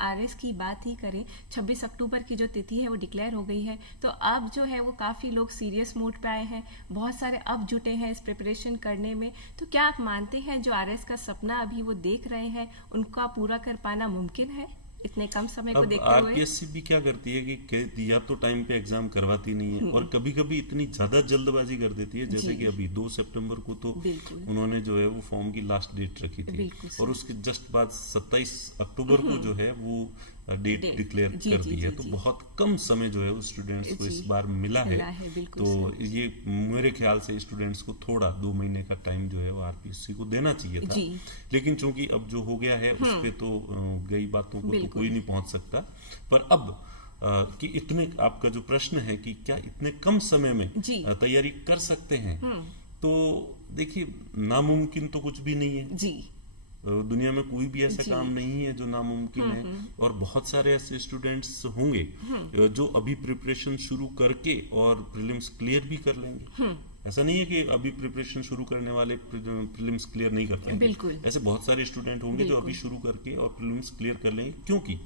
RS की बात ही करें, 26 अक्टूबर की जो तिथि है वो डिक्लेयर हो गई है, तो अब जो है वो काफ़ी लोग सीरियस मोड पे आए हैं, बहुत सारे अब जुटे हैं इस प्रिपरेशन करने में। तो क्या आप मानते हैं जो आरएस का सपना अभी वो देख रहे हैं उनका पूरा कर पाना मुमकिन है इतने कम समय को अब देखते हुए? आरपीएससी भी क्या करती है कि या तो टाइम पे एग्जाम करवाती नहीं है, और कभी कभी इतनी ज्यादा जल्दबाजी कर देती है, जैसे जी कि अभी 2 सितंबर को तो बिल्कुल उन्होंने जो है वो फॉर्म की लास्ट डेट रखी थी, बिल्कुल और सर। उसके जस्ट बाद 27 अक्टूबर को जो है वो डेट डेट डिक्लेयर जी कर जी दी है। जी तो जी बहुत कम समय जो है वो स्टूडेंट्स को जी इस बार मिला है। मिला है, बिल्कुल तो सर। ये मेरे ख्याल से स्टूडेंट्स को थोड़ा 2 महीने का टाइम जो है वो आरपीएससी को देना चाहिए था, जी लेकिन चूंकि अब जो हो गया है उस पे तो गई बातों को तो बिल्कुल कोई नहीं पहुंच सकता। पर अब कि इतने, आपका जो प्रश्न है कि क्या इतने कम समय में जी तैयारी कर सकते हैं, तो देखिए नामुमकिन तो कुछ भी नहीं है। जी दुनिया में कोई भी ऐसा जी काम नहीं है जो नामुमकिन है, और बहुत सारे ऐसे स्टूडेंट्स होंगे जो अभी प्रिपरेशन शुरू करके और प्रीलिम्स क्लियर भी कर लेंगे। ऐसा नहीं है कि अभी प्रिपरेशन शुरू करने वाले प्रीलिम्स क्लियर नहीं कर पाएंगे, बिल्कुल ऐसे बहुत सारे स्टूडेंट होंगे जो अभी बिल्कुल शुरू करके और प्रीलिम्स क्लियर कर लेंगे। क्योंकि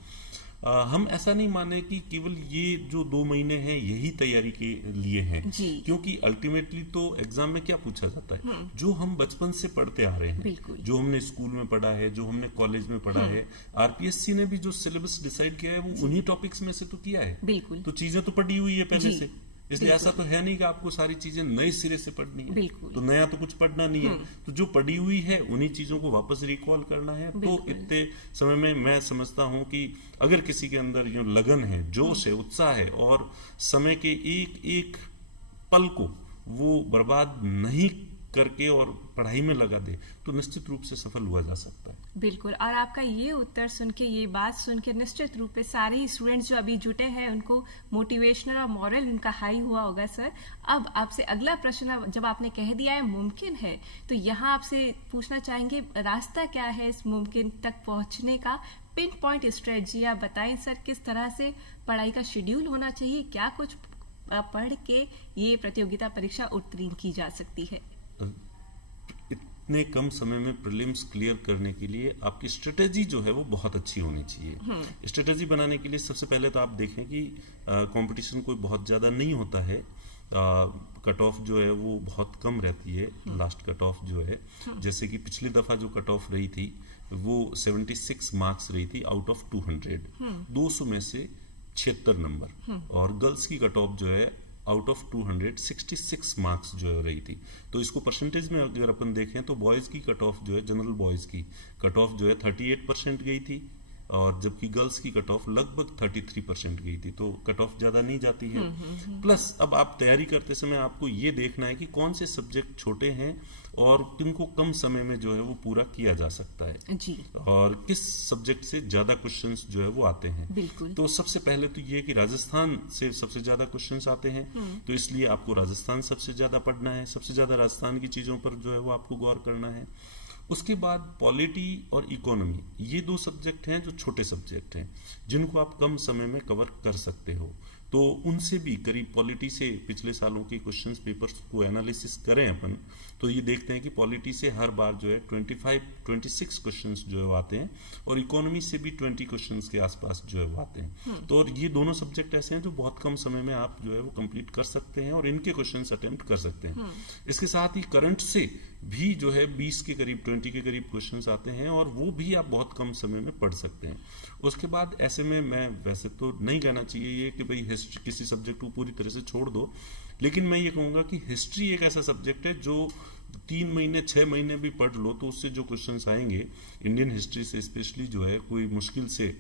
हम ऐसा नहीं माने कि केवल ये जो 2 महीने हैं यही तैयारी के लिए हैं, जी क्योंकि अल्टीमेटली तो एग्जाम में क्या पूछा जाता है, जो हम बचपन से पढ़ते आ रहे हैं, बिल्कुल जो हमने स्कूल में पढ़ा है, जो हमने कॉलेज में पढ़ा है। आरपीएससी ने भी जो सिलेबस डिसाइड किया है वो उन्हीं टॉपिक्स में से तो किया है, बिल्कुल तो चीजें तो पढ़ी हुई है पहले जी से। इसलिए ऐसा तो है नहीं कि आपको सारी चीजें नए सिरे से पढ़नी है, बिल्कुल तो नया तो कुछ पढ़ना नहीं है। तो जो पढ़ी हुई है उन्हीं चीजों को वापस रिकॉल करना है। तो बिल्कुल इतने समय में मैं समझता हूं कि अगर किसी के अंदर यूं लगन है, जोश है, उत्साह है, और समय के एक एक पल को वो बर्बाद नहीं करके और पढ़ाई में लगा दे, तो निश्चित रूप से सफल हुआ जा सकता है। बिल्कुल। और आपका ये उत्तर सुन के, ये बात सुन के निश्चित रूप से सारे ही स्टूडेंट्स जो अभी जुटे हैं उनको मोटिवेशनल और मॉरल उनका हाई हुआ होगा सर। अब आपसे अगला प्रश्न, जब आपने कह दिया है मुमकिन है, तो यहाँ आपसे पूछना चाहेंगे रास्ता क्या है इस मुमकिन तक पहुंचने का? पिन पॉइंट स्ट्रेटजी आप बताएं सर, किस तरह से पढ़ाई का शेड्यूल होना चाहिए, क्या कुछ पढ़ के ये प्रतियोगिता परीक्षा उत्तीर्ण की जा सकती है? इतने कम समय में प्रीलिम्स क्लियर करने के लिए आपकी स्ट्रेटेजी जो है वो बहुत अच्छी होनी चाहिए। स्ट्रेटेजी बनाने के लिए सबसे पहले तो आप देखें कि कंपटीशन कोई बहुत ज़्यादा नहीं होता है, कट ऑफ जो है वो बहुत कम रहती है। लास्ट कट ऑफ जो है, जैसे कि पिछली दफ़ा जो कट ऑफ रही थी वो 76 मार्क्स रही थी आउट ऑफ 200, 200 में से 76 नंबर, और गर्ल्स की कट ऑफ जो है आउट ऑफ 266 मार्क्स जो है रही थी। तो इसको परसेंटेज में अगर अपन देखें तो बॉयज की कट ऑफ जो है, जनरल बॉयज की कट ऑफ जो है 38% गई थी, और जबकि गर्ल्स की कट ऑफ लगभग 33% गई थी। तो कट ऑफ ज्यादा नहीं जाती है। प्लस अब आप तैयारी करते समय आपको ये देखना है कि कौन से सब्जेक्ट छोटे हैं और किनको कम समय में जो है वो पूरा किया जा सकता है, जी और किस सब्जेक्ट से ज्यादा क्वेश्चंस जो है वो आते हैं। बिल्कुल तो सबसे पहले तो ये कि राजस्थान से सबसे ज्यादा क्वेश्चंस आते हैं, तो इसलिए आपको राजस्थान सबसे ज्यादा पढ़ना है, सबसे ज्यादा राजस्थान की चीजों पर जो है वो आपको गौर करना है। उसके बाद पॉलिटी और इकोनॉमी, ये 2 सब्जेक्ट हैं जो छोटे सब्जेक्ट हैं, जिनको आप कम समय में कवर कर सकते हो। तो उनसे भी करीब, पॉलिटी से पिछले सालों के क्वेश्चंस पेपर्स को एनालिसिस करें अपन, तो ये देखते हैं कि पॉलिटी से हर बार जो है 26 क्वेश्चंस जो है आते हैं, और इकोनॉमी से भी 20 क्वेश्चंस के आसपास जो है वो आते हैं। तो और ये दोनों सब्जेक्ट ऐसे हैं जो बहुत कम समय में आप जो है वो कंप्लीट कर सकते हैं और इनके क्वेश्चंस अटेम्प्ट कर सकते हैं। इसके साथ ही करंट से भी जो है 20 के करीब, 20 के करीब क्वेश्चंस आते हैं, और वो भी आप बहुत कम समय में पढ़ सकते हैं। उसके बाद ऐसे में मैं वैसे तो नहीं कहना चाहिए ये कि भाई हिस्ट्री किसी सब्जेक्ट को पूरी तरह से छोड़ दो, लेकिन मैं ये कहूंगा कि हिस्ट्री एक ऐसा सब्जेक्ट है जो 3 महीने 6 महीने भी पढ़ लो तो उससे जो क्वेश्चंस आएंगे, इंडियन हिस्ट्री से स्पेशली जो है कोई मुश्किल से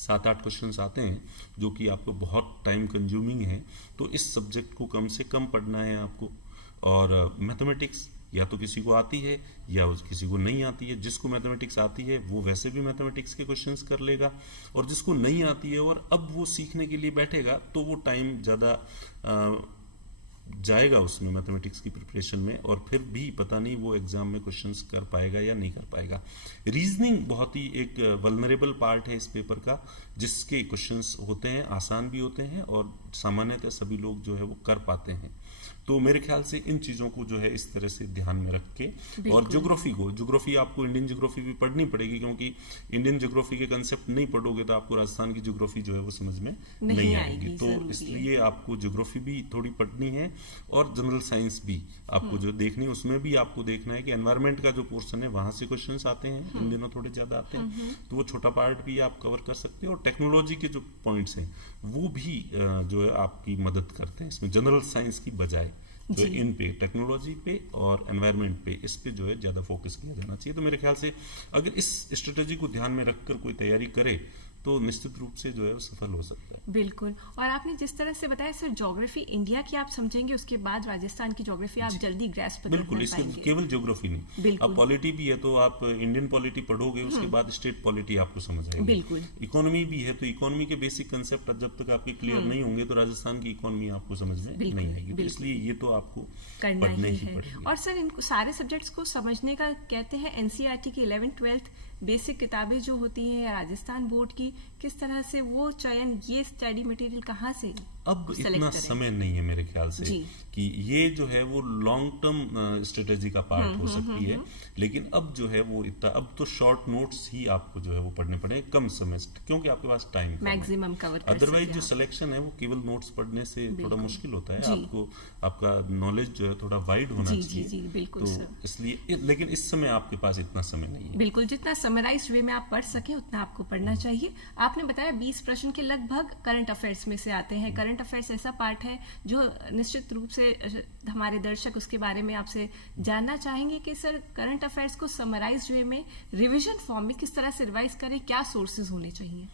7-8 क्वेश्चंस आते हैं, जो कि आपको बहुत टाइम कंज्यूमिंग है। तो इस सब्जेक्ट को कम से कम पढ़ना है आपको। और मैथमेटिक्स या तो किसी को आती है या किसी को नहीं आती है। जिसको मैथमेटिक्स आती है वो वैसे भी मैथमेटिक्स के क्वेश्चंस कर लेगा, और जिसको नहीं आती है और अब वो सीखने के लिए बैठेगा तो वो टाइम ज़्यादा जाएगा उसमें मैथमेटिक्स की प्रिपरेशन में, और फिर भी पता नहीं वो एग्जाम में क्वेश्चंस कर पाएगा या नहीं कर पाएगा। रीजनिंग बहुत ही एक वल्नरेबल पार्ट है इस पेपर का, जिसके क्वेश्चंस होते हैं, आसान भी होते हैं और सामान्यतः सभी लोग जो है वो कर पाते हैं। तो मेरे ख्याल से इन चीजों को जो है इस तरह से ध्यान में रख के, और ज्योग्राफी आपको इंडियन ज्योग्राफी भी पढ़नी पड़ेगी, क्योंकि इंडियन ज्योग्राफी के कंसेप्ट नहीं पढ़ोगे तो आपको राजस्थान की ज्योग्राफी जो है वो समझ में नहीं आएगी। तो इसलिए आपको ज्योग्राफी भी थोड़ी पढ़नी है, और जनरल साइंस भी आपको जो देखनी है, उसमें भी आपको देखना है कि एनवायरमेंट का जो पोर्शन है वहां से क्वेश्चंस आते हैं, इन दिनों थोड़े ज्यादा आते हैं, तो वो छोटा पार्ट भी आप कवर कर सकते हैं। और टेक्नोलॉजी के जो पॉइंट्स हैं वो भी जो है आपकी मदद करते हैं इसमें, जनरल साइंस की बजाय जो इन पे, टेक्नोलॉजी पे और एनवायरनमेंट पे, इस पे जो है ज्यादा फोकस किया जाना चाहिए। तो मेरे ख्याल से अगर इस स्ट्रेटेजी को ध्यान में रखकर कोई तैयारी करे तो निश्चित रूप से जो है वो सफल हो सकता है। बिल्कुल। और आपने जिस तरह से बताया सर, ज्योग्राफी इंडिया की आप समझेंगे, उसके बाद राजस्थान की ज्योग्राफी आप जल्दी ग्रैस्प कर बिल्कुल, इसके केवल ज्योग्राफी नहीं, अब पॉलिटी भी है तो आप इंडियन पॉलिटी पढ़ोगे, उसके बाद स्टेट पॉलिटी आपको समझ आएगी। बिल्कुल। इकोनॉमी भी है तो इकोनॉमी के बेसिक कंसेप्ट जब तक आपके क्लियर नहीं होंगे तो राजस्थान की इकोनॉमी आपको समझ में नहीं आएगी। तो इसलिए ये तो आपको करना ही है। और सर, इन सारे सब्जेक्ट्स को समझने का कहते हैं एनसीईआरटी की 11th-12th बेसिक किताबें जो होती हैं राजस्थान बोर्ड की, किस तरह से वो चयन, ये स्टडी मटेरियल कहाँ से अब इतना समय नहीं है मेरे ख्याल से कि ये जो है वो लॉन्ग टर्म स्ट्रेटेजी का पार्ट हो सकती है, लेकिन अब जो है वो इतना, अब तो शॉर्ट नोट्स ही आपको जो है वो पढ़ने पड़े कम समय, क्योंकि आपके पास टाइम मैक्सिमम कवर कर, अदरवाइज जो सिलेक्शन है वो केवल नोट्स पढ़ने से थोड़ा मुश्किल होता है। आपको आपका नॉलेज जो है थोड़ा वाइड होना चाहिए। बिल्कुल तो इसलिए, लेकिन इस समय आपके पास इतना समय नहीं है। बिल्कुल, जितना समराइज्ड वे में आप पढ़ सके उतना आपको पढ़ना चाहिए। आपने बताया 20 प्रश्न के लगभग करंट अफेयर्स में से आते हैं। करंट अफेयर्स ऐसा पार्ट है जो निश्चित रूप से हमारे दर्शक उसके बारे में आपसे जानना चाहेंगे कि सर, करंट अफेयर्स को समराइज्ड वे में रिवीजन फॉर्म में किस तरह से रिवाइज करें, क्या सोर्सेज होने चाहिए?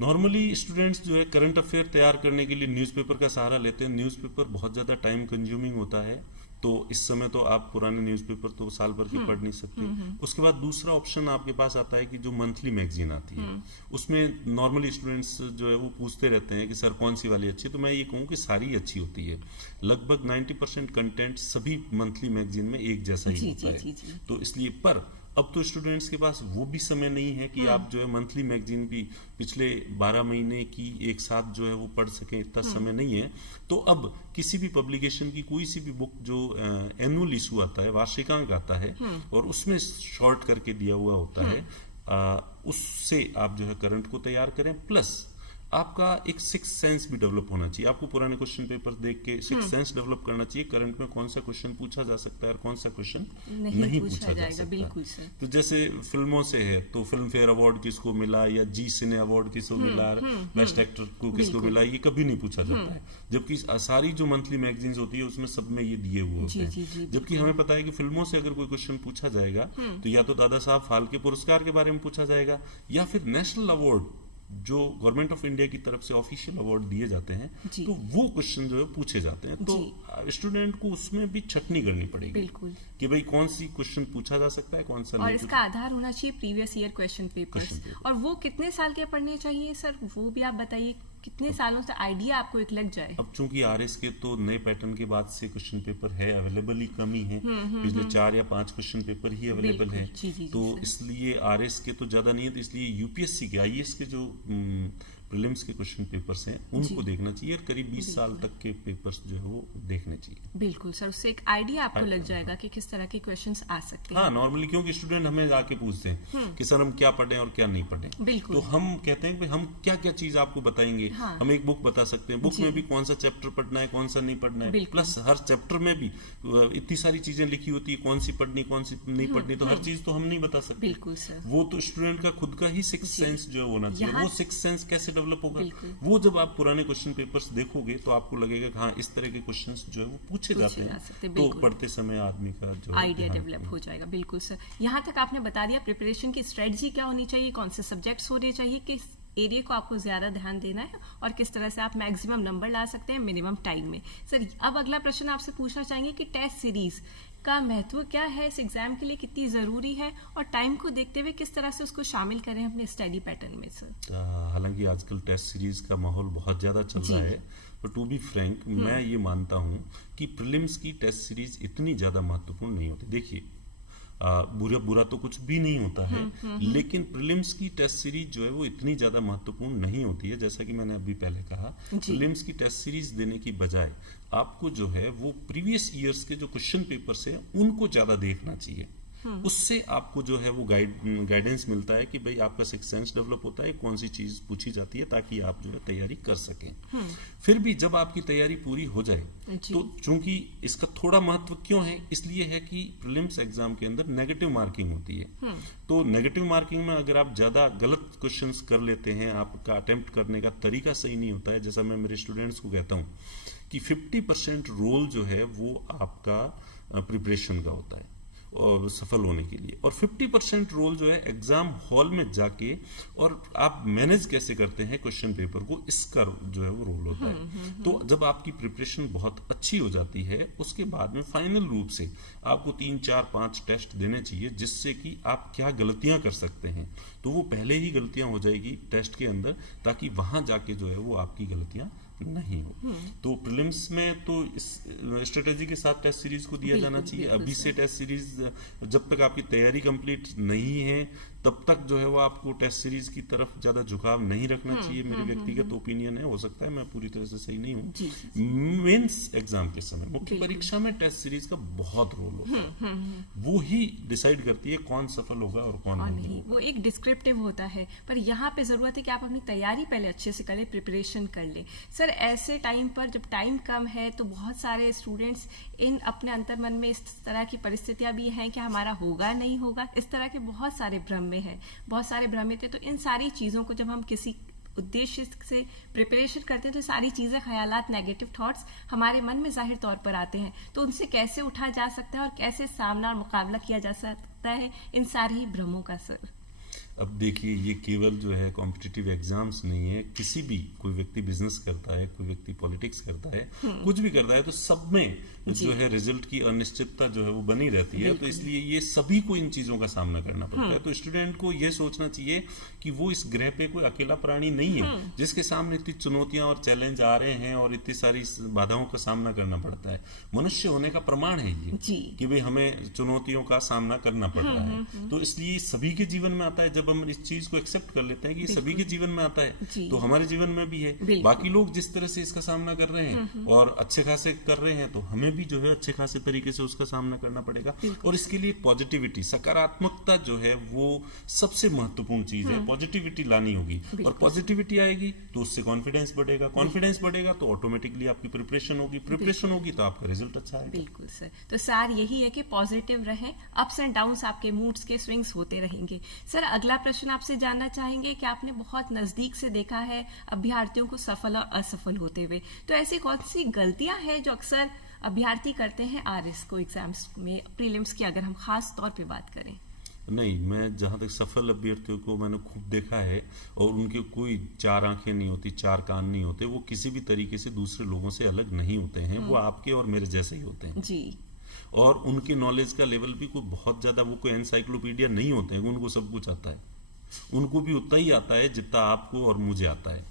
नॉर्मली स्टूडेंट्स जो है करंट अफेयर तैयार करने के लिए न्यूज़पेपर का सहारा लेते हैं। न्यूज़पेपर बहुत ज्यादा टाइम कंज्यूमिंग होता है, तो इस समय तो आप पुराने न्यूज़पेपर तो साल भर के पढ़ नहीं सकते। उसके बाद दूसरा ऑप्शन आपके पास आता है कि जो मंथली मैगजीन आती है, उसमें नॉर्मली स्टूडेंट्स जो है वो पूछते रहते हैं कि सर कौन सी वाली अच्छी है, तो मैं ये कहूँ कि सारी अच्छी होती है। लगभग 90% कंटेंट सभी मंथली मैगजीन में एक जैसा ही होता है। तो इसलिए, पर अब तो स्टूडेंट्स के पास वो भी समय नहीं है कि आप जो है मंथली मैगजीन भी पिछले 12 महीने की एक साथ जो है वो पढ़ सके, इतना समय नहीं है। तो अब किसी भी पब्लिकेशन की कोई सी भी बुक जो एनुअल इशू आता है, वार्षिकांक आता है, और उसमें शॉर्ट करके दिया हुआ होता है, उससे आप जो है करंट को तैयार करें। प्लस आपका एक सिक्स सेंस भी डेवलप होना चाहिए। आपको पुराने क्वेश्चन पेपर देख के सिक्स सेंस डेवलप करना चाहिए, करंट में कौन सा क्वेश्चन पूछा जा सकता है और कौन सा क्वेश्चन नहीं पूछा जा सकता। बिल्कुल सर। तो जैसे फिल्मों से है तो फिल्म फेयर अवार्ड किसको मिला, या जी सिने अवार्ड किसको मिला, बेस्ट एक्टर को किसको मिला, ये कभी नहीं पूछा जाता है। जबकि सारी जो मंथली मैगजीन्स होती है उसमें सब में ये दिए हुए होते हैं। जबकि हमें पता है कि फिल्मों से अगर कोई क्वेश्चन पूछा जाएगा तो या तो दादा साहब फाल्के पुरस्कार के बारे में पूछा जाएगा, या फिर नेशनल अवार्ड जो गवर्नमेंट ऑफ इंडिया की तरफ से ऑफिशियल अवार्ड दिए जाते हैं, तो वो क्वेश्चन जो है पूछे जाते हैं। तो स्टूडेंट को उसमें भी छटनी करनी पड़ेगी कि भाई कौन सी क्वेश्चन पूछा जा सकता है, कौन सा नहीं। और इसका आधार होना चाहिए प्रीवियस ईयर क्वेश्चन पेपर्स। और वो कितने साल के पढ़ने चाहिए सर, वो भी आप बताइए, कितने सालों से आइडिया आपको एक लग जाए? अब चूंकि आरएस के तो नए पैटर्न के बाद से क्वेश्चन पेपर है, अवेलेबल ही कम ही है, पिछले 4 या 5 क्वेश्चन पेपर ही अवेलेबल है। तो इसलिए आरएस के तो ज्यादा नहीं है, तो इसलिए यूपीएससी के, आईएएस के जो प्रीलिम्स के क्वेश्चन पेपर्स हैं उनको देखना चाहिए, और करीब 20 साल तक के पेपर्स जो है वो देखने चाहिए। बिल्कुल सर, उससे एक आइडिया आपको लग जाएगा कि किस तरह के क्वेश्चंस आ सकते हैं। हाँ, नॉर्मली क्योंकि स्टूडेंट हमें आके पूछते हैं कि सर हम क्या पढ़ें और क्या नहीं पढ़ें, तो हम कहते हैं कि हम क्या क्या चीज आपको बताएंगे। हम एक बुक बता सकते हैं, बुक में भी कौन सा चैप्टर पढ़ना है, कौन सा नहीं पढ़ना है, प्लस हर चैप्टर में भी इतनी सारी चीजें लिखी होती है, कौन सी पढ़नी कौन सी नहीं पढ़नी, तो हर चीज तो हम नहीं बता सकते। बिल्कुल सर। वो तो स्टूडेंट का खुद का ही सिक्स सेंस जो होना चाहिए। वो सिक्स सेंस कैसे डेवलप होगा, वो जब आप पुराने क्वेश्चन पेपर्स देखोगे तो आपको लगेगा कि हाँ इस तरह के क्वेश्चंस जो है वो पूछे जाते हैं, तो पढ़ते समय आदमी का जो आइडिया डेवलप हो जाएगा। बिल्कुल सर, यहाँ तक आपने बता दिया प्रिपरेशन की स्ट्रेटजी क्या होनी चाहिए, कौन से सब्जेक्ट्स होने चाहिए, किस एरिया को आपको ज्यादा ध्यान देना है, और किस तरह से आप मैक्सिमम नंबर ला सकते हैं मिनिमम टाइम में। सर, अब अगला प्रश्न आपसे पूछना चाहेंगे कि टेस्ट सीरीज का महत्व क्या है, इस एग्जाम के लिए कितनी जरूरी है, और टाइम को देखते हुए किस तरह से उसको शामिल करें अपने स्टडी पैटर्न में सर? हालांकि आजकल टेस्ट सीरीज का माहौल बहुत ज्यादा चल रहा है, पर टू बी फ्रैंक मैं ये मानता हूं कि प्रीलिम्स की टेस्ट सीरीज इतनी ज्यादा महत्वपूर्ण नहीं होती। देखिए, बुरा तो कुछ भी नहीं होता है, लेकिन प्रीलिम्स की टेस्ट सीरीज जो है वो इतनी ज्यादा महत्वपूर्ण नहीं होती है। जैसा कि मैंने अभी पहले कहा, प्रीलिम्स की टेस्ट सीरीज देने की बजाय आपको जो है वो प्रीवियस ईयर्स के जो क्वेश्चन पेपर्स हैं उनको ज्यादा देखना चाहिए। उससे आपको जो है वो गाइडेंस मिलता है कि भाई आपका सिक्स सेंस डेवलप होता है, कौन सी चीज पूछी जाती है, ताकि आप जो है तैयारी कर सकें। फिर भी जब आपकी तैयारी पूरी हो जाए तो चूंकि इसका थोड़ा महत्व क्यों है, इसलिए है कि प्रीलिम्स एग्जाम के अंदर नेगेटिव मार्किंग होती है। तो नेगेटिव मार्किंग में अगर आप ज्यादा गलत क्वेश्चंस कर लेते हैं, आपका अटेम्प्ट करने का तरीका सही नहीं होता है, जैसा मैं मेरे स्टूडेंट्स को कहता हूं कि 50% रोल जो है वो आपका प्रिपरेशन का होता है और सफल होने के लिए, और 50% रोल जो है एग्जाम हॉल में जाके और आप मैनेज कैसे करते हैं क्वेश्चन पेपर को, इसका जो है वो रोल होता है। तो जब आपकी प्रिपरेशन बहुत अच्छी हो जाती है, उसके बाद में फाइनल रूप से आपको 3, 4, 5 टेस्ट देने चाहिए, जिससे कि आप क्या गलतियां कर सकते हैं तो वो पहले ही गलतियां हो जाएगी टेस्ट के अंदर, ताकि वहां जाके जो है वो आपकी गलतियां नहीं हो। तो प्रीलिम्स में तो इस स्ट्रेटेजी के साथ टेस्ट सीरीज को दिया जाना चाहिए। अभी से टेस्ट सीरीज, जब तक आपकी तैयारी कंप्लीट नहीं है तब तक जो है वो आपको टेस्ट सीरीज की तरफ ज्यादा झुकाव नहीं रखना चाहिए। मेरी व्यक्तिगत ओपिनियन है, हो सकता है मैं पूरी तरह से सही नहीं हूँ। मेंस एग्जाम के समय, मुख्य परीक्षा में टेस्ट सीरीज का बहुत रोल होता है। वो ही डिसाइड करती है कौन सफल होगा और कौन नहीं। वो एक डिस्क्रिप्टिव होता है, पर यहाँ पे जरूरत है कि आप अपनी तैयारी पहले अच्छे से करें, प्रिपरेशन कर ले। सर, ऐसे टाइम पर जब टाइम कम है तो बहुत सारे स्टूडेंट्स इन अपने अंतर मन में इस तरह की परिस्थितियां भी हैं कि हमारा होगा नहीं होगा, इस तरह के बहुत सारे भ्रम में है, बहुत सारे भ्रमित है। तो इन सारी चीजों को जब हम किसी उद्देश्य से प्रिपरेशन करते हैं तो सारी चीजें, ख्यालात, नेगेटिव थॉट्स हमारे मन में जाहिर तौर पर आते हैं। तो उनसे कैसे उठा जा सकता है और कैसे सामना और मुकाबला किया जा सकता है इन सारे ही भ्रमों का? सर, अब देखिए, ये केवल जो है कॉम्पिटिटिव एग्जाम्स नहीं है, किसी भी, कोई व्यक्ति बिजनेस करता है, कोई व्यक्ति पॉलिटिक्स करता है, कुछ भी करता है, तो सब में जो है रिजल्ट की अनिश्चितता जो है वो बनी रहती है। तो इसलिए ये सभी को इन चीजों का सामना करना पड़ता है। तो स्टूडेंट को ये सोचना चाहिए कि वो इस ग्रह पे कोई अकेला प्राणी नहीं है जिसके सामने इतनी चुनौतियां और चैलेंज आ रहे हैं और इतनी सारी बाधाओं का सामना करना पड़ता है। मनुष्य होने का प्रमाण है ये कि भाई हमें चुनौतियों का सामना करना पड़ रहा है। तो इसलिए सभी के जीवन में आता है। जब हम इस चीज को एक्सेप्ट कर लेते हैं कि सभी के जीवन में आता है, तो हमारे जीवन में भी है। बाकी लोग जिस तरह से इसका सामना कर रहे हैं और अच्छे खासे कर रहे हैं, तो हमें भी जो है अच्छे खासे तरीके से उसका सामना करना पड़ेगा। और इसके लिए पॉजिटिविटी, सकारात्मकता जो है वो सबसे महत्वपूर्ण चीज है। पॉजिटिविटी लानी होगी, और पॉजिटिविटी आएगी तो उससे कॉन्फिडेंस बढ़ेगा, कॉन्फिडेंस बढ़ेगा तो ऑटोमेटिकली आपकी प्रिपरेशन होगी, प्रिपरेशन होगी तो आपका रिजल्ट अच्छा आएगा। बिल्कुल सर, तो सार यही है कि पॉजिटिव रहें, अप्स एंड डाउन्स आपके मूड्स के स्विंग्स होते रहेंगे। सर, अगला प्रश्न आपसे जानना चाहेंगे कि आपने बहुत नजदीक से देखा है अभ्यर्थियों को सफल और असफल होते हुए, तो ऐसी कौन सी गलतियां हैं जो अक्सर अभ्यर्थी करते हैं आरएस को एग्जाम्स में, प्रीलिम्स की अगर हम खास तौर पे बात करें? नहीं, मैं जहां तक सफल अभ्यर्थियों को मैंने खूब देखा है, और उनके कोई 4 आंखें नहीं होती, 4 कान नहीं होते, वो किसी भी तरीके से दूसरे लोगों से अलग नहीं होते हैं। वो आपके और मेरे जैसे ही होते हैं जी। और उनके नॉलेज का लेवल भी कोई बहुत ज्यादा, वो कोई एनसाइक्लोपीडिया नहीं होते हैं। उनको सब कुछ आता है, उनको भी उतना ही आता है जितना आपको और मुझे आता है।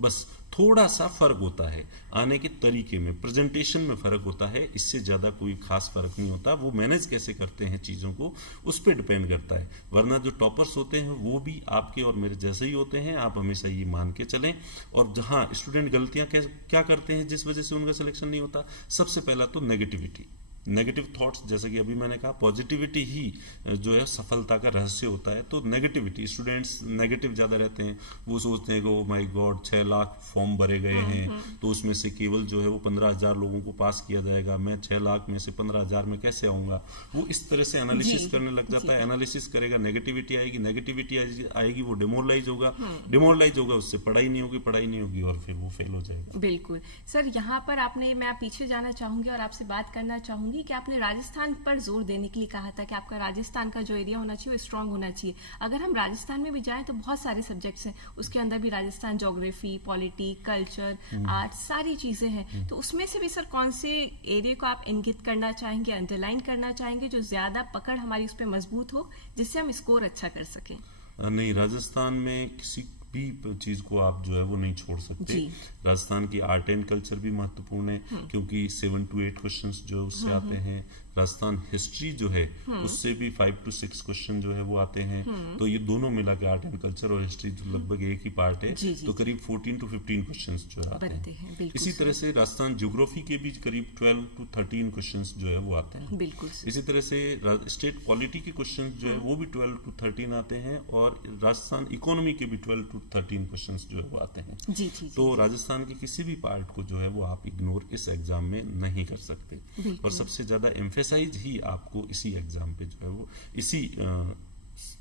बस थोड़ा सा फर्क होता है आने के तरीके में, प्रेजेंटेशन में फर्क होता है, इससे ज्यादा कोई खास फर्क नहीं होता। वो मैनेज कैसे करते हैं चीजों को, उस पर डिपेंड करता है। वरना जो टॉपर्स होते हैं वो भी आपके और मेरे जैसे ही होते हैं, आप हमेशा ये मान के चलें। और जहां स्टूडेंट गलतियां क्या करते हैं जिस वजह से उनका सिलेक्शन नहीं होता, सबसे पहला तो नेगेटिविटी, नेगेटिव थॉट्स। जैसे कि अभी मैंने कहा, पॉजिटिविटी ही जो है सफलता का रहस्य होता है। तो नेगेटिविटी, स्टूडेंट्स नेगेटिव ज्यादा रहते हैं। वो सोचते हैं कि oh my God 6 lakh form भरे गए हैं, तो उसमें से केवल जो है वो 15,000 लोगों को पास किया जाएगा, मैं 6 लाख में से 15,000 में कैसे आऊंगा। वो इस तरह से एनालिसिस करने लग जाता है। एनालिसिस करेगा, नेगेटिविटी आएगी, नेगेटिविटी आएगी, वो डिमोरलाइज होगा, डिमोरलाइज होगा, उससे पढ़ाई नहीं होगी और फिर वो फेल हो जाएगा। बिल्कुल सर, यहाँ पर मैं पीछे जाना चाहूंगी और आपसे बात करना चाहूंगी कि आपने राजस्थान पर जोर देने के लिए कहा था कि आपका राजस्थान का जो एरिया होना चाहिए वो स्ट्रांग होना चाहिए। अगर हम राजस्थान में भी जाएं तो बहुत सारे सब्जेक्ट्स हैं, उसके अंदर भी Rajasthan geography, polity, culture, art, सारी चीजें हैं। तो उसमें से भी सर कौन से एरिया को आप इंगित करना चाहेंगे, अंडरलाइन करना चाहेंगे, जो ज्यादा पकड़ हमारी उस पर मजबूत हो, जिससे हम स्कोर अच्छा कर सकें? नहीं, राजस्थान में किसी भी चीज को आप जो है वो नहीं छोड़ सकते। राजस्थान की आर्ट एंड कल्चर भी महत्वपूर्ण है, क्योंकि 7 to 8 क्वेश्चंस जो है उससे आते हैं। राजस्थान हिस्ट्री जो है उससे भी 5 to 6 क्वेश्चन जो है वो आते हैं। तो ये दोनों मिला के आर्ट एंड कल्चर और हिस्ट्री जो लगभग एक ही पार्ट है, तो करीब 14 to 15 क्वेश्चन जो आते हैं। इसी तरह से राजस्थान ज्योग्राफी के भी करीब 12 to 13 क्वेश्चन जो है वो आते हैं। इसी तरह से स्टेट पॉलिटी के क्वेश्चन जो है वो भी 12 to 13 आते हैं, और राजस्थान इकोनॉमी के भी 12 to 13 क्वेश्चन जो है वो आते हैं। तो राजस्थान के किसी भी पार्ट को जो है वो आप इग्नोर इस एग्जाम में नहीं कर सकते, और सबसे ज्यादा एम्फेसाइज ही आपको इसी एग्जाम पे जो है वो इसी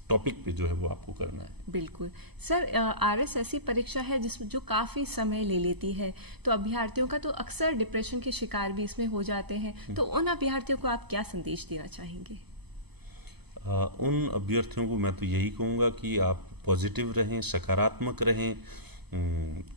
टॉपिक पे जो है वो आपको करना है। बिल्कुल सर, आरएस ऐसी परीक्षा है जिसमें जो काफी समय ले लेती है, तो अभ्यर्थियों का तो अक्सर डिप्रेशन के शिकार भी इसमें हो जाते हैं, तो उन अभ्यर्थियों को आप क्या संदेश देना चाहेंगे? उन अभ्यर्थियों को मैं तो यही कहूंगा कि आप पॉजिटिव रहें, सकारात्मक रहें।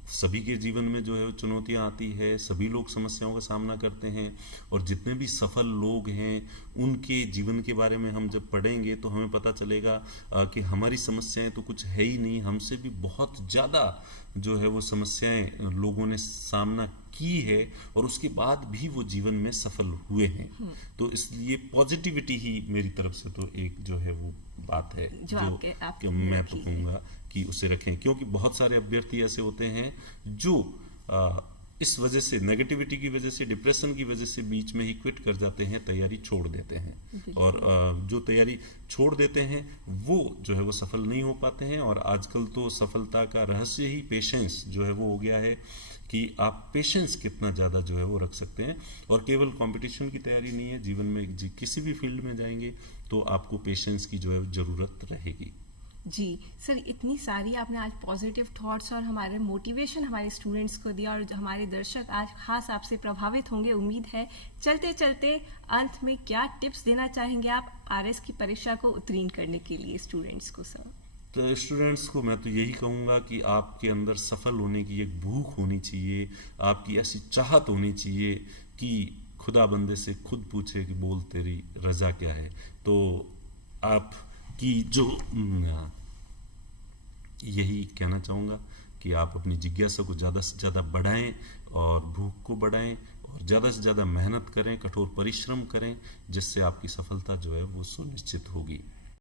सभी के जीवन में जो है चुनौतियां आती है, सभी लोग समस्याओं का सामना करते हैं, और जितने भी सफल लोग हैं उनके जीवन के बारे में हम जब पढ़ेंगे तो हमें पता चलेगा कि हमारी समस्याएं तो कुछ है ही नहीं, हमसे भी बहुत ज्यादा जो है वो समस्याएं लोगों ने सामना की है, और उसके बाद भी वो जीवन में सफल हुए हैं। तो इसलिए पॉजिटिविटी ही मेरी तरफ से तो एक जो है वो बात है जो आपके मैं तो कहूंगा कि उसे रखें, क्योंकि बहुत सारे अभ्यर्थी ऐसे होते हैं जो इस वजह से, नेगेटिविटी की वजह से, डिप्रेशन की वजह से बीच में ही क्विट कर जाते हैं, तैयारी छोड़ देते हैं, और जो तैयारी छोड़ देते हैं वो जो है वो सफल नहीं हो पाते हैं। और आजकल तो सफलता का रहस्य ही पेशेंस जो है वो हो गया है, कि आप पेशेंस कितना ज्यादा जो है वो रख सकते हैं। और केवल कंपटीशन की तैयारी नहीं है, जीवन में किसी भी फील्ड में जाएंगे तो आपको पेशेंस की जो है जरूरत रहेगी। जी सर, इतनी सारी आपने आज पॉजिटिव थॉट्स और हमारे मोटिवेशन हमारे स्टूडेंट्स को दिया, और हमारे दर्शक आज खास आपसे प्रभावित होंगे उम्मीद है। चलते चलते अंत में क्या टिप्स देना चाहेंगे आप आरएस की परीक्षा को उत्तीर्ण करने के लिए स्टूडेंट्स को? सर, तो स्टूडेंट्स को मैं तो यही कहूंगा कि आपके अंदर सफल होने की एक भूख होनी चाहिए, आपकी ऐसी चाहत होनी चाहिए कि खुदा बंदे से खुद पूछे कि बोल तेरी रजा क्या है। तो आप कि जो यही कहना चाहूंगा कि आप अपनी जिज्ञासा को ज्यादा से ज्यादा बढ़ाएं, और भूख को बढ़ाएं, और ज्यादा से ज्यादा मेहनत करें, कठोर परिश्रम करें, जिससे आपकी सफलता जो है वो सुनिश्चित होगी।